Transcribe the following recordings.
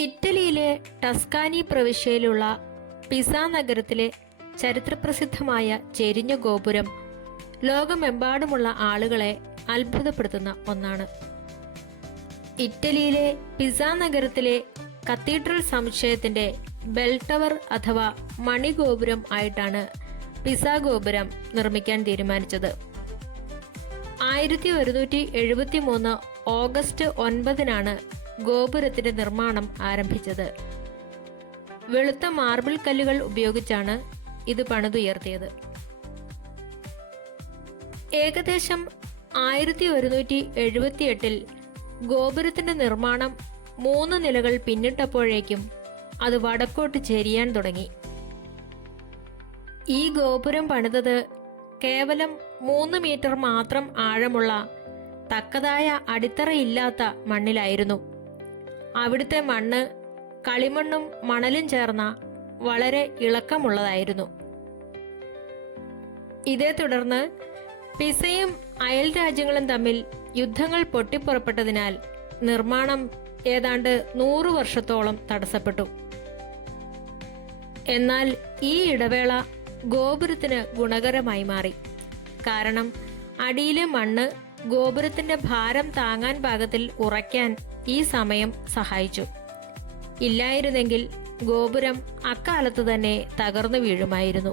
ഇറ്റലിയിലെ Tuscany പ്രവിശ്യയിലുള്ള pizza നഗരത്തിലെ ചരിത്രപ്രസിദ്ധമായ ചെരിഞ്ഞ ഗോപുരം ലോകമെമ്പാടുമുള്ള ആളുകളെ അത്ഭുതപ്പെടുത്തുന്ന ഒന്നാണ്. ഇറ്റലിയിലെ പിസ നഗരത്തിലെ കത്തീഡ്രൽ സമുച്ചയത്തിന്റെ ബെൽ ടവർ അഥവാ മണിഗോപുരം ആയിട്ടാണ് പിസ ഗോപുരം നിർമ്മിക്കാൻ തീരുമാനിച്ചത്. 1173 ഓഗസ്റ്റ് 9 ഗോപുരത്തിന്റെ നിർമ്മാണം ആരംഭിച്ചത്. വെളുത്ത മാർബിൾ കല്ലുകൾ ഉപയോഗിച്ചാണ് ഇത് പണിതുയർത്തിയത്. ഏകദേശം 1178 ഗോപുരത്തിന്റെ നിർമ്മാണം 3 നിലകൾ പിന്നിട്ടപ്പോഴേക്കും അത് വടക്കോട്ട് ചെരിയാൻ തുടങ്ങി. ഈ ഗോപുരം പണിതത് കേവലം 3 മീറ്റർ മാത്രം ആഴമുള്ള തക്കതായ അടിത്തറയില്ലാത്ത മണ്ണിലായിരുന്നു. അവിടുത്തെ മണ്ണ് കളിമണ്ണും മണലും ചേർന്ന വളരെ ഇളക്കമുള്ളതായിരുന്നു. ഇതേ തുടർന്ന് പിസയും അയൽ രാജ്യങ്ങളും തമ്മിൽ യുദ്ധങ്ങൾ പൊട്ടിപ്പുറപ്പെട്ടതിനാൽ നിർമ്മാണം ഏതാണ്ട് 100 വർഷത്തോളം തടസ്സപ്പെട്ടു. എന്നാൽ ഈ ഇടവേള ഗോപുരത്തിന് ഗുണകരമായി മാറി. കാരണം അടിയിലെ മണ്ണ് ഗോപുരത്തിന്റെ ഭാരം താങ്ങാൻ പാകത്തിൽ ഉറയ്ക്കാൻ ഈ സമയം സഹായിച്ചു. ഇല്ലായിരുന്നെങ്കിൽ ഗോപുരം അക്കാലത്ത് തന്നെ തകർന്നു വീഴുമായിരുന്നു.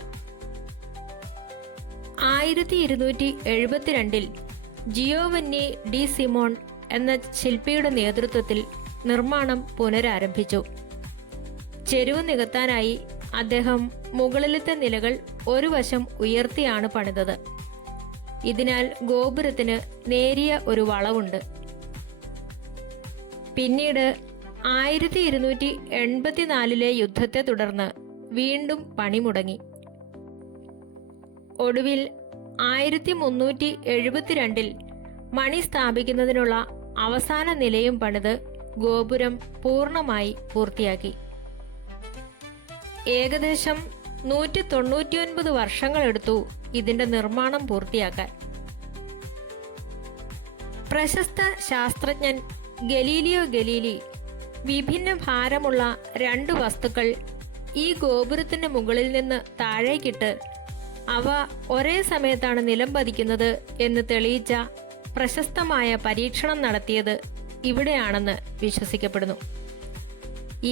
1272 ജിയോവന്നി ഡി സിമോൺ എന്ന ശില്പിയുടെ നേതൃത്വത്തിൽ നിർമ്മാണം പുനരാരംഭിച്ചു. ചെരുവ് നികത്താനായി അദ്ദേഹം മുകളിലത്തെ നിലകൾ ഒരു വശം ഉയർത്തിയാണ് പണിതത്. ഇതിനാൽ ഗോപുരത്തിന് നേരിയ ഒരു വളവുണ്ട്. പിന്നീട് 1284 യുദ്ധത്തെ തുടർന്ന് വീണ്ടും പണി മുടങ്ങി. ഒടുവിൽ 1372 മണി സ്ഥാപിക്കുന്നതിനുള്ള അവസാന നിലയും പണിത് ഗോപുരം പൂർണ്ണമായി പൂർത്തിയാക്കി. ഏകദേശം 199 വർഷങ്ങളെടുത്തു ഇതിന്റെ നിർമ്മാണം പൂർത്തിയാക്കാൻ. പ്രശസ്ത ശാസ്ത്രജ്ഞൻ ഗലീലിയോ ഗലീലി വിഭിന്ന ഭാരമുള്ള 2 വസ്തുക്കൾ ഈ ഗോപുരത്തിന്റെ മുകളിൽ നിന്ന് താഴേക്കിട്ട് അവ ഒരേ സമയത്താണ് നിലം പതിക്കുന്നത് എന്ന് തെളിയിച്ച പ്രശസ്തമായ പരീക്ഷണം നടത്തിയത് ഇവിടെയാണെന്ന് വിശ്വസിക്കപ്പെടുന്നു.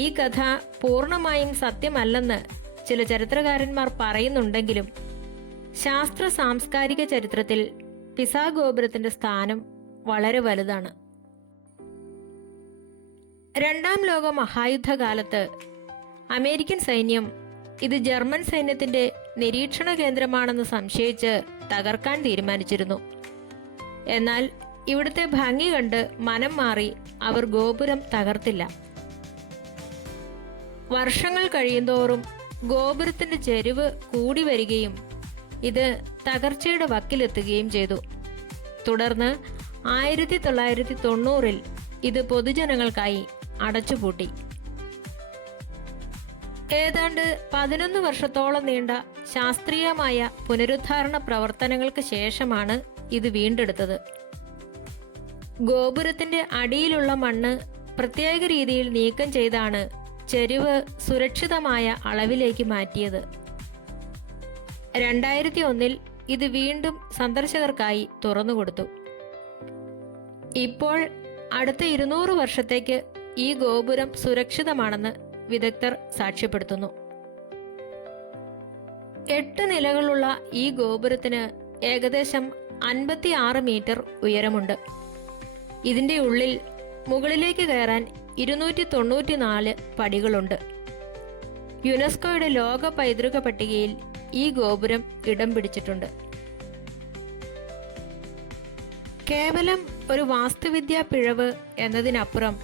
ഈ കഥ പൂർണ്ണമായും സത്യമല്ലെന്ന് ചില ചരിത്രകാരന്മാർ പറയുന്നുണ്ടെങ്കിലും ശാസ്ത്ര സാംസ്കാരിക ചരിത്രത്തിൽ പിസ ഗോപുരത്തിന്റെ സ്ഥാനം വളരെ വലുതാണ്. 2ാം ലോക മഹായുദ്ധകാലത്ത് അമേരിക്കൻ സൈന്യം ഇത് ജർമ്മൻ സൈന്യത്തിന്റെ നിരീക്ഷണ കേന്ദ്രമാണെന്ന് സംശയിച്ച് തകർക്കാൻ തീരുമാനിച്ചിരുന്നു. എന്നാൽ ഇവിടുത്തെ ഭംഗി കണ്ട് മനം മാറി അവർ ഗോപുരം തകർത്തില്ല. വർഷങ്ങൾ കഴിയുന്തോറും ഗോപുരത്തിന്റെ ചെരിവ് കൂടി വരികയും ഇത് തകർച്ചയുടെ വക്കിലെത്തുകയും ചെയ്തു. തുടർന്ന് 1990 ഇത് പൊതുജനങ്ങൾക്കായി അടച്ചുപൂട്ടി. ഏതാണ്ട് 11 വർഷത്തോളം നീണ്ട ശാസ്ത്രീയമായ പുനരുദ്ധാരണ പ്രവർത്തനങ്ങൾക്ക് ശേഷമാണ് ഇത് വീണ്ടെടുത്തത്. ഗോപുരത്തിന്റെ അടിയിലുള്ള മണ്ണ് പ്രത്യേക രീതിയിൽ നീക്കം ചെയ്താണ് ചെരിവ് സുരക്ഷിതമായ അളവിലേക്ക് മാറ്റിയത്. 2001 ഇത് വീണ്ടും സന്ദർശകർക്കായി തുറന്നുകൊടുത്തു. ഇപ്പോൾ അടുത്ത 200 വർഷത്തേക്ക് ഈ ഗോപുരം സുരക്ഷിതമാണെന്ന് വിദഗ്ധർ സാക്ഷ്യപ്പെടുത്തുന്നു. 8 നിലകളുള്ള ഈ ഗോപുരത്തിന് ഏകദേശം 56 മീറ്റർ ഉയരമുണ്ട്. ഇതിന്റെ ഉള്ളിൽ മുകളിലേക്ക് കയറാൻ 294 പടികളുണ്ട്. യുനെസ്കോയുടെ ലോക പൈതൃക പട്ടികയിൽ ഈ ഗോപുരം ഇടം പിടിച്ചിട്ടുണ്ട്. കേവലം ഒരു വാസ്തുവിദ്യാ പിഴവ് എന്നതിനപ്പുറം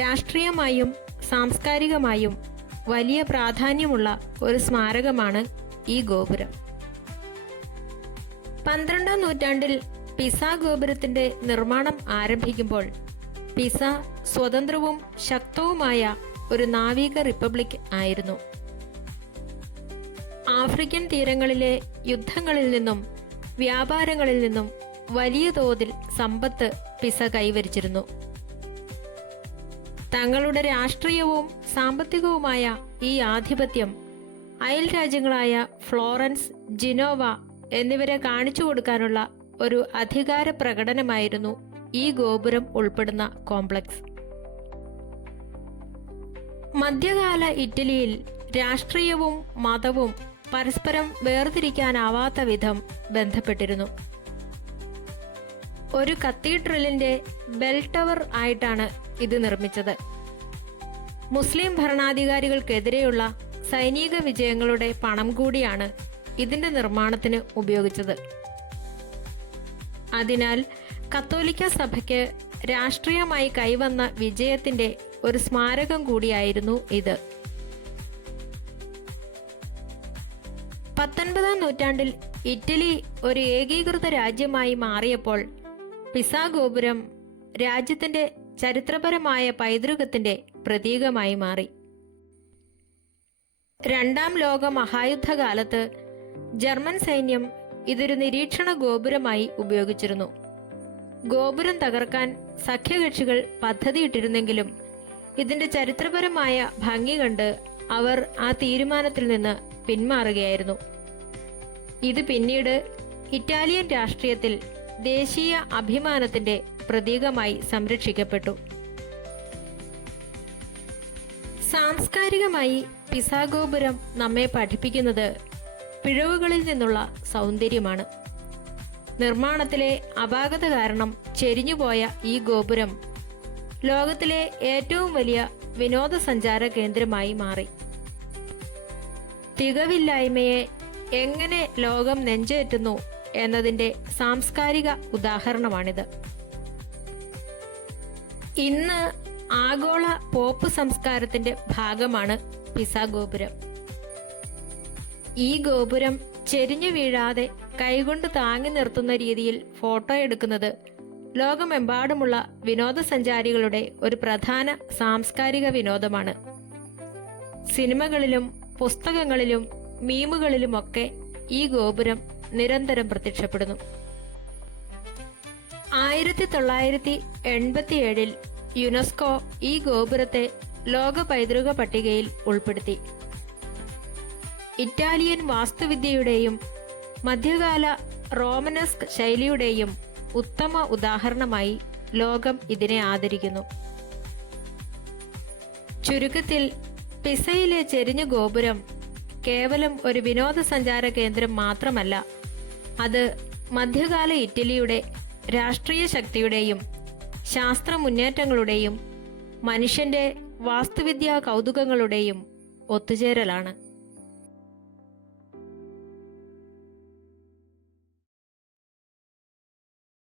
രാഷ്ട്രീയമായും സാംസ്കാരികമായും വലിയ പ്രാധാന്യമുള്ള ഒരു സ്മാരകമാണ് ഈ ഗോപുരം. 12ാം നൂറ്റാണ്ടിൽ പിസ ഗോപുരത്തിന്റെ നിർമ്മാണം ആരംഭിക്കുമ്പോൾ പിസ സ്വതന്ത്രവും ശക്തവുമായ ഒരു നാവിക റിപ്പബ്ലിക് ആയിരുന്നു. ആഫ്രിക്കൻ തീരങ്ങളിലെ യുദ്ധങ്ങളിൽ നിന്നും വ്യാപാരങ്ങളിൽ നിന്നും വലിയ തോതിൽ സമ്പത്ത് പിസ കൈവരിച്ചിരുന്നു. തങ്ങളുടെ രാഷ്ട്രീയവും സാമ്പത്തികവുമായ ഈ ആധിപത്യം അയൽ രാജ്യങ്ങളായ ഫ്ലോറൻസ്, ജിനോവ എന്നിവരെ കാണിച്ചു കൊടുക്കാനുള്ള ഒരു അധികാര പ്രകടനമായിരുന്നു ഈ ഗോപുരം ഉൾപ്പെടുന്ന കോംപ്ലക്സ്. മധ്യകാല ഇറ്റലിയിൽ രാഷ്ട്രീയവും മതവും പരസ്പരം വേർതിരിക്കാനാവാത്ത വിധം ബന്ധപ്പെട്ടിരുന്നു. ഒരു കത്തീഡ്രലിന്റെ ബെൽ ടവർ ആയിട്ടാണ് ഇത് നിർമ്മിച്ചത്. മുസ്ലിം ഭരണാധികാരികൾക്കെതിരെയുള്ള സൈനിക വിജയങ്ങളുടെ പണം കൂടിയാണ് ഇതിന്റെ നിർമ്മാണത്തിന് ഉപയോഗിച്ചത്. അതിനാൽ കത്തോലിക്ക സഭയ്ക്ക് രാഷ്ട്രീയമായി കൈവന്ന വിജയത്തിന്റെ ഒരു സ്മാരകം കൂടിയായിരുന്നു ഇത്. 19-ാം നൂറ്റാണ്ടിൽ ഇറ്റലി ഒരു ഏകീകൃത രാജ്യമായി മാറിയപ്പോൾ പിസാ ഗോപുരം രാജ്യത്തിന്റെ ചരിത്രപരമായ പൈതൃകത്തിന്റെ പ്രതീകമായി മാറി. രണ്ടാം ലോക മഹായുദ്ധകാലത്ത് ജർമ്മൻ സൈന്യം ഇതൊരു നിരീക്ഷണ ഗോപുരമായി ഉപയോഗിച്ചിരുന്നു. ഗോപുരം തകർക്കാൻ സഖ്യകക്ഷികൾ പദ്ധതിയിട്ടിരുന്നെങ്കിലും ഇതിന്റെ ചരിത്രപരമായ ഭംഗി കണ്ട് അവർ ആ തീരുമാനത്തിൽ നിന്ന് പിന്മാറുകയായിരുന്നു. ഇത് പിന്നീട് ഇറ്റാലിയൻ രാഷ്ട്രീയത്തിൽ ദേശീയ അഭിമാനത്തിന്റെ പ്രതീകമായി സംരക്ഷിക്കപ്പെട്ടു. സാംസ്കാരികമായി പിസാ ഗോപുരം നമ്മെ പഠിപ്പിക്കുന്നത് പിഴവുകളിൽ നിന്നുള്ള സൗന്ദര്യമാണ്. നിർമ്മാണത്തിലെ അപാകത കാരണം ചെരിഞ്ഞുപോയ ഈ ഗോപുരം ലോകത്തിലെ ഏറ്റവും വലിയ വിനോദസഞ്ചാര കേന്ദ്രമായി മാറി. തികവില്ലായ്മയെ എങ്ങനെ ലോകം നെഞ്ചേറ്റുന്നു എന്നതിന്റെ സാംസ്കാരിക ഉദാഹരണമാണിത്. ഇന്ന് ആഗോള പോപ്പ് സംസ്കാരത്തിന്റെ ഭാഗമാണ് പിസാ ഗോപുരം. ഈ ഗോപുരം ചെരിഞ്ഞു വീഴാതെ കൈകൊണ്ട് താങ്ങി നിർത്തുന്ന രീതിയിൽ ഫോട്ടോ എടുക്കുന്നത് ലോകമെമ്പാടുമുള്ള വിനോദസഞ്ചാരികളുടെ ഒരു പ്രധാന സാംസ്കാരിക വിനോദമാണ്. സിനിമകളിലും പുസ്തകങ്ങളിലും മീമുകളിലുമൊക്കെ ഈ ഗോപുരം നിരന്തരം പ്രത്യക്ഷപ്പെടുന്നു. 1987 യുനെസ്കോ ഈ ഗോപുരത്തെ ലോക പൈതൃക പട്ടികയിൽ ഉൾപ്പെടുത്തി. ഇറ്റാലിയൻ വാസ്തുവിദ്യയുടെയും മധ്യകാല റോമനസ്ക് ശൈലിയുടെയും ഉത്തമ ഉദാഹരണമായി ലോകം ഇതിനെ ആദരിക്കുന്നു. ചുരുക്കത്തിൽ പിസയിലെ ചെരിഞ്ഞ ഗോപുരം കേവലം ഒരു വിനോദസഞ്ചാര കേന്ദ്രം മാത്രമല്ല, അത് മധ്യകാല ഇറ്റലിയുടെ രാഷ്ട്രീയ ശക്തിയുടെയും ശാസ്ത്ര മുന്നേറ്റങ്ങളുടെയും മനുഷ്യന്റെ വാസ്തുവിദ്യാ കൗതുകങ്ങളുടെയും ഒത്തുചേരലാണ്.